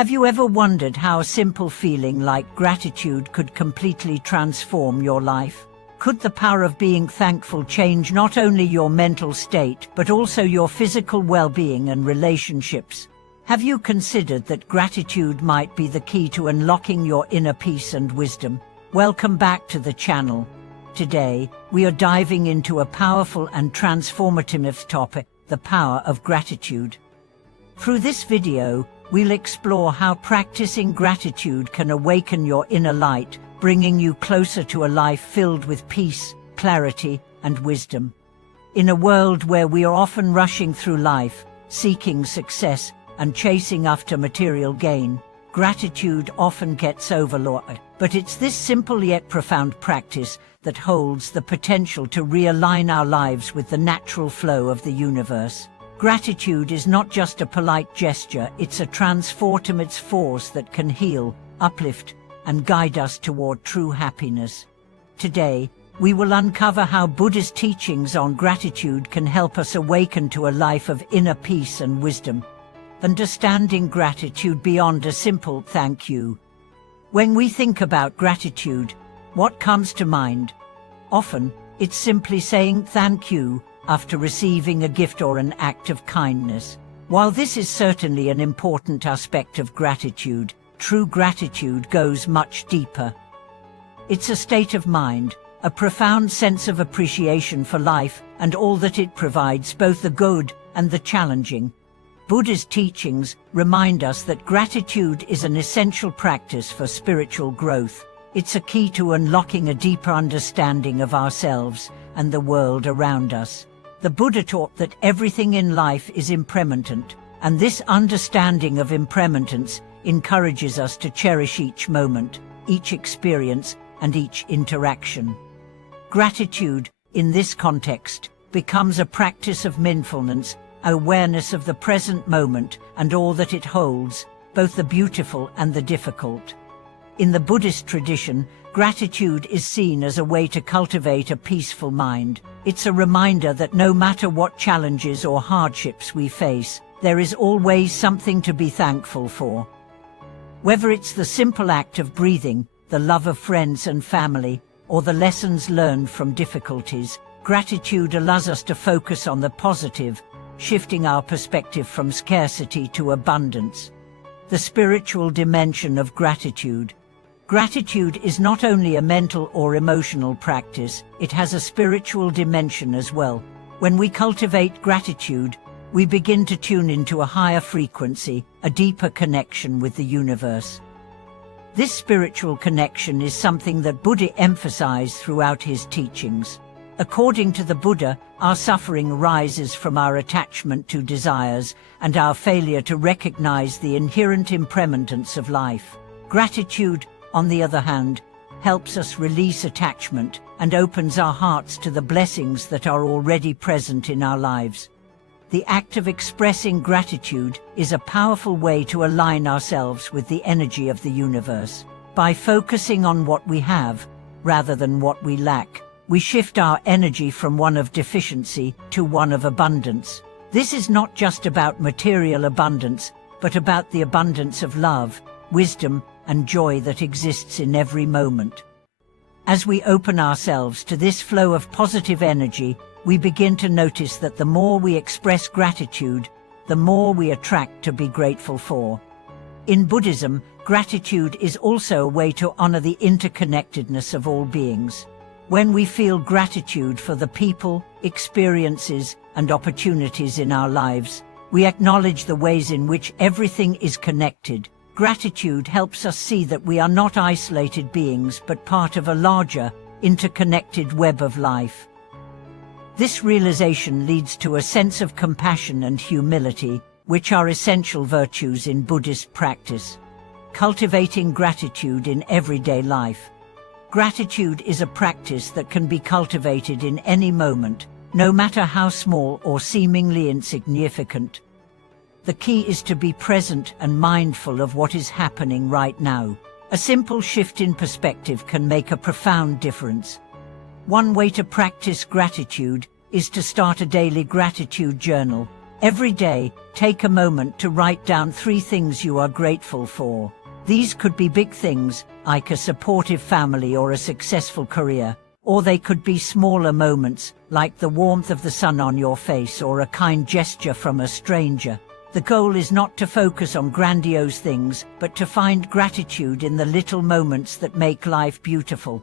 Have you ever wondered how a simple feeling like gratitude could completely transform your life? Could the power of being thankful change not only your mental state, but also your physical well-being and relationships? Have you considered that gratitude might be the key to unlocking your inner peace and wisdom? Welcome back to the channel. Today, we are diving into a powerful and transformative topic, the power of gratitude. Through this video, we'll explore how practicing gratitude can awaken your inner light, bringing you closer to a life filled with peace, clarity, and wisdom. In a world where we are often rushing through life, seeking success, and chasing after material gain, gratitude often gets overlooked. But it's this simple yet profound practice that holds the potential to realign our lives with the natural flow of the universe. Gratitude is not just a polite gesture, it's a transformative force that can heal, uplift, and guide us toward true happiness. Today, we will uncover how Buddhist teachings on gratitude can help us awaken to a life of inner peace and wisdom. Understanding gratitude beyond a simple thank you. When we think about gratitude, what comes to mind? Often, it's simply saying thank you after receiving a gift or an act of kindness. While this is certainly an important aspect of gratitude, true gratitude goes much deeper. It's a state of mind, a profound sense of appreciation for life and all that it provides, both the good and the challenging. Buddhist teachings remind us that gratitude is an essential practice for spiritual growth. It's a key to unlocking a deeper understanding of ourselves and the world around us. The Buddha taught that everything in life is impermanent, and this understanding of impermanence encourages us to cherish each moment, each experience, and each interaction. Gratitude, in this context, becomes a practice of mindfulness, awareness of the present moment and all that it holds, both the beautiful and the difficult. In the Buddhist tradition, gratitude is seen as a way to cultivate a peaceful mind. It's a reminder that no matter what challenges or hardships we face, there is always something to be thankful for. Whether it's the simple act of breathing, the love of friends and family, or the lessons learned from difficulties, gratitude allows us to focus on the positive, shifting our perspective from scarcity to abundance. The spiritual dimension of gratitude. Gratitude is not only a mental or emotional practice, it has a spiritual dimension as well. When we cultivate gratitude, we begin to tune into a higher frequency, a deeper connection with the universe. This spiritual connection is something that Buddha emphasized throughout his teachings. According to the Buddha, our suffering arises from our attachment to desires and our failure to recognize the inherent impermanence of life. Gratitude, on the other hand, helps us release attachment and opens our hearts to the blessings that are already present in our lives. The act of expressing gratitude is a powerful way to align ourselves with the energy of the universe. By focusing on what we have, rather than what we lack, we shift our energy from one of deficiency to one of abundance. This is not just about material abundance, but about the abundance of love, wisdom, and joy that exists in every moment. As we open ourselves to this flow of positive energy, we begin to notice that the more we express gratitude, the more we attract to be grateful for. In Buddhism, gratitude is also a way to honor the interconnectedness of all beings. When we feel gratitude for the people, experiences, and opportunities in our lives, we acknowledge the ways in which everything is connected. Gratitude helps us see that we are not isolated beings but part of a larger, interconnected web of life. This realization leads to a sense of compassion and humility, which are essential virtues in Buddhist practice. Cultivating gratitude in everyday life. Gratitude is a practice that can be cultivated in any moment, no matter how small or seemingly insignificant. The key is to be present and mindful of what is happening right now. A simple shift in perspective can make a profound difference. One way to practice gratitude is to start a daily gratitude journal. Every day, take a moment to write down 3 things you are grateful for. These could be big things, like a supportive family or a successful career, or they could be smaller moments, like the warmth of the sun on your face or a kind gesture from a stranger. The goal is not to focus on grandiose things, but to find gratitude in the little moments that make life beautiful.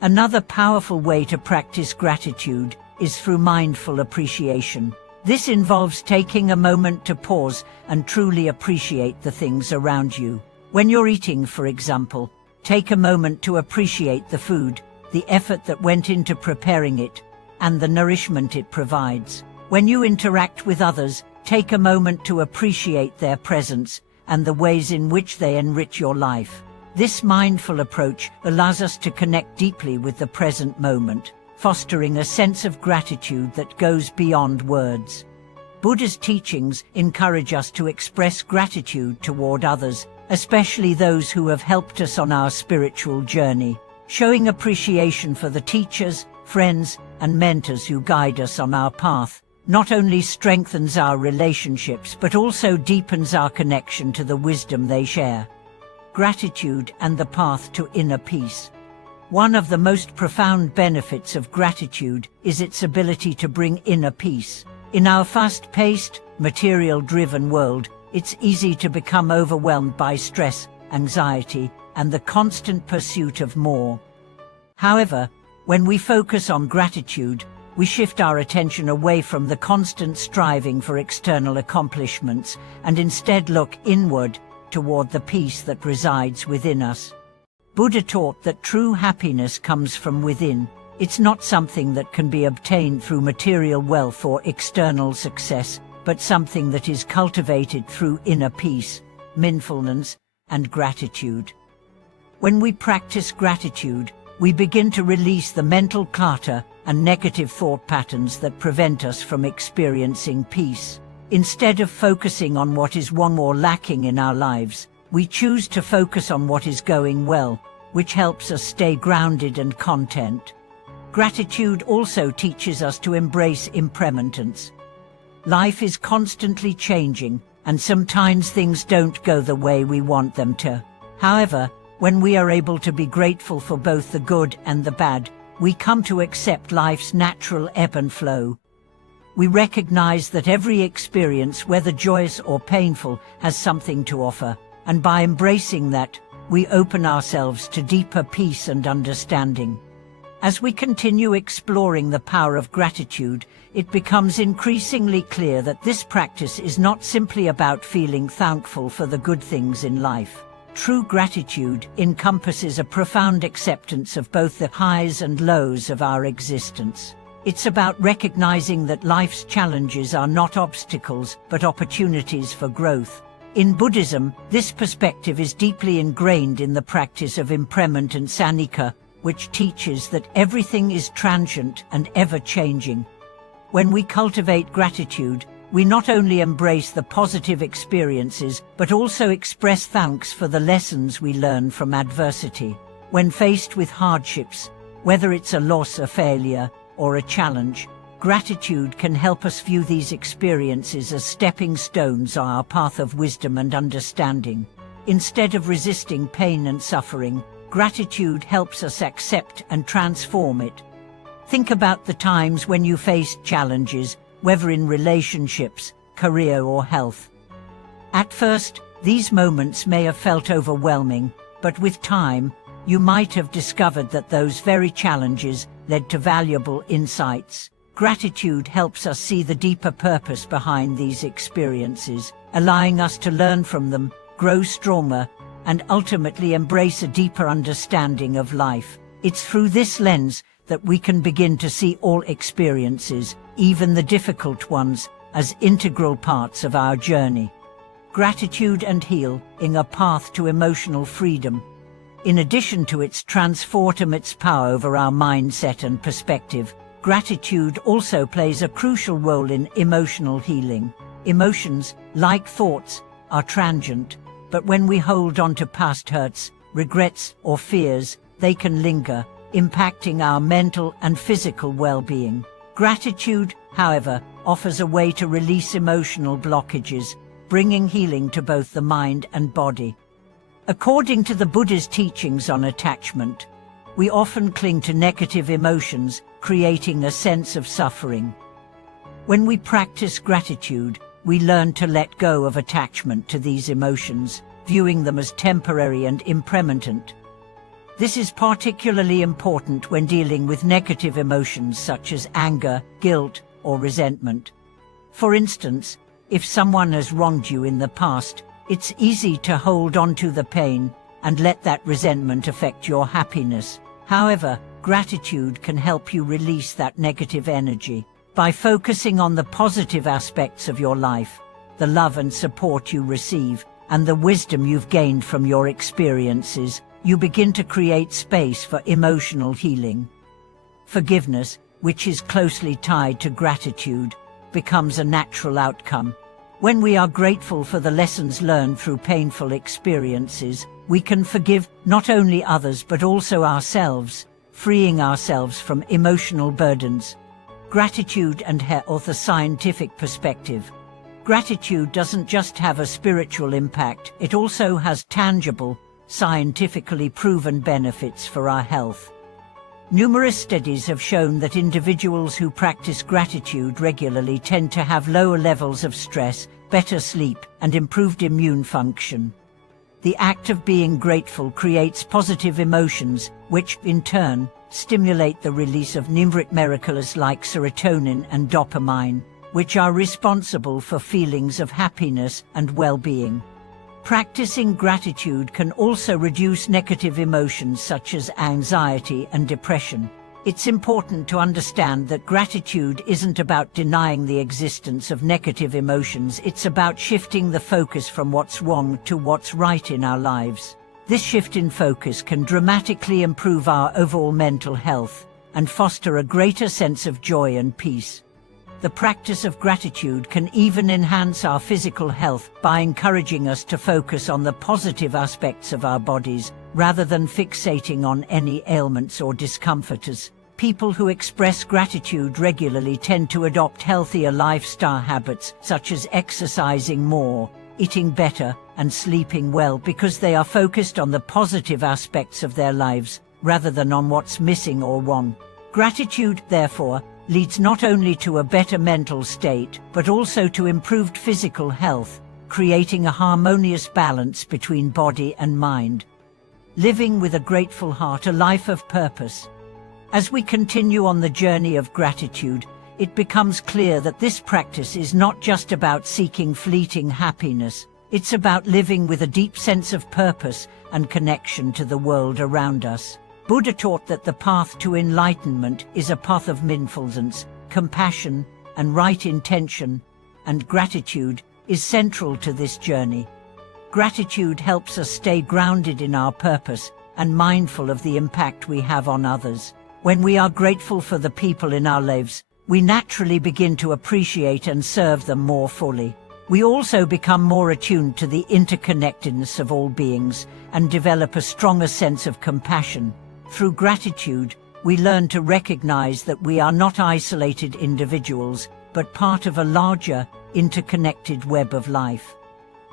Another powerful way to practice gratitude is through mindful appreciation. This involves taking a moment to pause and truly appreciate the things around you. When you're eating, for example, take a moment to appreciate the food, the effort that went into preparing it, and the nourishment it provides. When you interact with others, take a moment to appreciate their presence and the ways in which they enrich your life. This mindful approach allows us to connect deeply with the present moment, fostering a sense of gratitude that goes beyond words. Buddha's teachings encourage us to express gratitude toward others, especially those who have helped us on our spiritual journey. Showing appreciation for the teachers, friends, and mentors who guide us on our path not only strengthens our relationships but also deepens our connection to the wisdom they share. Gratitude and the path to inner peace. One of the most profound benefits of gratitude is its ability to bring inner peace. In our fast-paced, material-driven world, it's easy to become overwhelmed by stress, anxiety, and the constant pursuit of more. However, when we focus on gratitude, we shift our attention away from the constant striving for external accomplishments and instead look inward toward the peace that resides within us. Buddha taught that true happiness comes from within. It's not something that can be obtained through material wealth or external success, but something that is cultivated through inner peace, mindfulness, and gratitude. When we practice gratitude, we begin to release the mental clutter and negative thought patterns that prevent us from experiencing peace. Instead of focusing on what is wrong or lacking in our lives, we choose to focus on what is going well, which helps us stay grounded and content. Gratitude also teaches us to embrace impermanence. Life is constantly changing, and sometimes things don't go the way we want them to. However, when we are able to be grateful for both the good and the bad, we come to accept life's natural ebb and flow. We recognize that every experience, whether joyous or painful, has something to offer, and by embracing that, we open ourselves to deeper peace and understanding. As we continue exploring the power of gratitude, it becomes increasingly clear that this practice is not simply about feeling thankful for the good things in life. True gratitude encompasses a profound acceptance of both the highs and lows of our existence. It's about recognizing that life's challenges are not obstacles, but opportunities for growth. In Buddhism, this perspective is deeply ingrained in the practice of impermanence anicca, which teaches that everything is transient and ever-changing. When we cultivate gratitude, we not only embrace the positive experiences, but also express thanks for the lessons we learn from adversity. When faced with hardships, whether it's a loss, a failure, or a challenge, gratitude can help us view these experiences as stepping stones on our path of wisdom and understanding. Instead of resisting pain and suffering, gratitude helps us accept and transform it. Think about the times when you faced challenges, whether in relationships, career, or health. At first, these moments may have felt overwhelming, but with time, you might have discovered that those very challenges led to valuable insights. Gratitude helps us see the deeper purpose behind these experiences, allowing us to learn from them, grow stronger, and ultimately embrace a deeper understanding of life. It's through this lens that we can begin to see all experiences, even the difficult ones, as integral parts of our journey. Gratitude and healing, a path to emotional freedom. In addition to its transformative power over our mindset and perspective, gratitude also plays a crucial role in emotional healing. Emotions, like thoughts, are transient, but when we hold on to past hurts, regrets, or fears, they can linger, impacting our mental and physical well-being. Gratitude however, offers a way to release emotional blockages, bringing healing to both the mind and body. According to the Buddha's teachings on attachment, we often cling to negative emotions, creating a sense of suffering. When we practice gratitude, we learn to let go of attachment to these emotions, viewing them as temporary and impermanent. This is particularly important when dealing with negative emotions such as anger, guilt, or resentment. For instance, if someone has wronged you in the past, it's easy to hold on to the pain and let that resentment affect your happiness. However, gratitude can help you release that negative energy. By focusing on the positive aspects of your life, the love and support you receive, and the wisdom you've gained from your experiences, you begin to create space for emotional healing. Forgiveness, which is closely tied to gratitude, becomes a natural outcome. When we are grateful for the lessons learned through painful experiences, we can forgive not only others but also ourselves, freeing ourselves from emotional burdens. Gratitude and health, a scientific perspective. Gratitude doesn't just have a spiritual impact, it also has tangible, scientifically proven benefits for our health. Numerous studies have shown that individuals who practice gratitude regularly tend to have lower levels of stress, better sleep, and improved immune function. The act of being grateful creates positive emotions, which, in turn, stimulate the release of neurotransmitters like serotonin and dopamine, which are responsible for feelings of happiness and well-being. Practicing gratitude can also reduce negative emotions such as anxiety and depression. It's important to understand that gratitude isn't about denying the existence of negative emotions, it's about shifting the focus from what's wrong to what's right in our lives. This shift in focus can dramatically improve our overall mental health and foster a greater sense of joy and peace. The practice of gratitude can even enhance our physical health by encouraging us to focus on the positive aspects of our bodies, rather than fixating on any ailments or discomforts. People who express gratitude regularly tend to adopt healthier lifestyle habits, such as exercising more, eating better, and sleeping well, because they are focused on the positive aspects of their lives, rather than on what's missing or wrong. Gratitude, therefore, leads not only to a better mental state, but also to improved physical health, creating a harmonious balance between body and mind. Living with a grateful heart, a life of purpose. As we continue on the journey of gratitude, it becomes clear that this practice is not just about seeking fleeting happiness, it's about living with a deep sense of purpose and connection to the world around us. Buddha taught that the path to enlightenment is a path of mindfulness, compassion, and right intention, and gratitude is central to this journey. Gratitude helps us stay grounded in our purpose and mindful of the impact we have on others. When we are grateful for the people in our lives, we naturally begin to appreciate and serve them more fully. We also become more attuned to the interconnectedness of all beings and develop a stronger sense of compassion. Through gratitude, we learn to recognize that we are not isolated individuals, but part of a larger, interconnected web of life.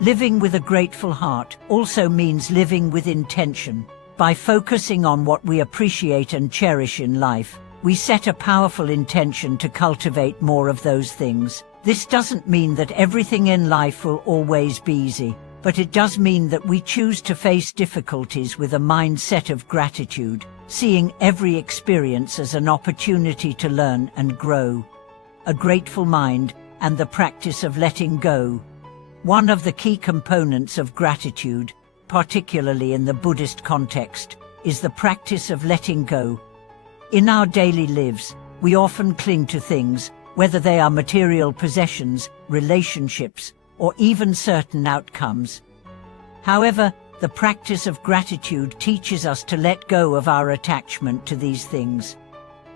Living with a grateful heart also means living with intention. By focusing on what we appreciate and cherish in life, we set a powerful intention to cultivate more of those things. This doesn't mean that everything in life will always be easy, but it does mean that we choose to face difficulties with a mindset of gratitude, seeing every experience as an opportunity to learn and grow. A grateful mind and the practice of letting go. One of the key components of gratitude, particularly in the Buddhist context, is the practice of letting go. In our daily lives, we often cling to things, whether they are material possessions, relationships, or even certain outcomes. However, the practice of gratitude teaches us to let go of our attachment to these things.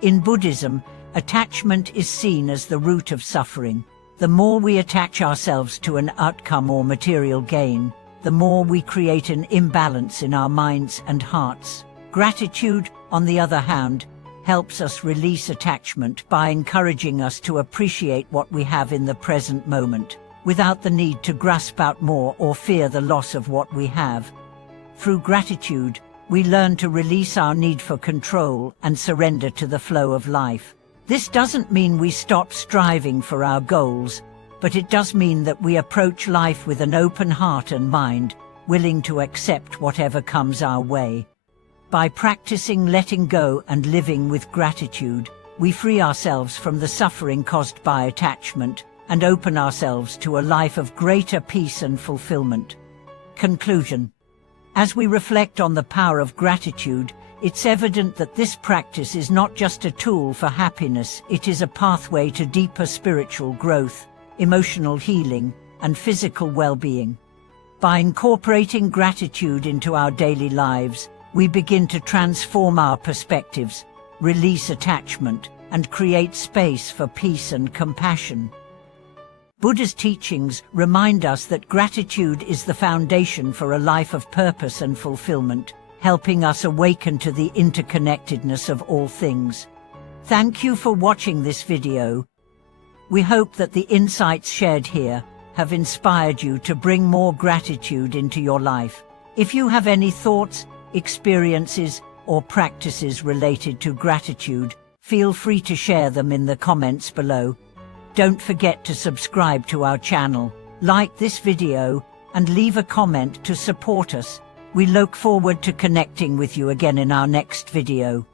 In Buddhism, attachment is seen as the root of suffering. The more we attach ourselves to an outcome or material gain, the more we create an imbalance in our minds and hearts. Gratitude, on the other hand, helps us release attachment by encouraging us to appreciate what we have in the present moment, without the need to grasp out more or fear the loss of what we have. Through gratitude, we learn to release our need for control and surrender to the flow of life. This doesn't mean we stop striving for our goals, but it does mean that we approach life with an open heart and mind, willing to accept whatever comes our way. By practicing letting go and living with gratitude, we free ourselves from the suffering caused by attachment and open ourselves to a life of greater peace and fulfillment. Conclusion. As we reflect on the power of gratitude, it's evident that this practice is not just a tool for happiness, it is a pathway to deeper spiritual growth, emotional healing, and physical well-being. By incorporating gratitude into our daily lives, we begin to transform our perspectives, release attachment, and create space for peace and compassion. Buddha's teachings remind us that gratitude is the foundation for a life of purpose and fulfillment, helping us awaken to the interconnectedness of all things. Thank you for watching this video. We hope that the insights shared here have inspired you to bring more gratitude into your life. If you have any thoughts, experiences, or practices related to gratitude, feel free to share them in the comments below. Don't forget to subscribe to our channel, like this video, and leave a comment to support us. We look forward to connecting with you again in our next video.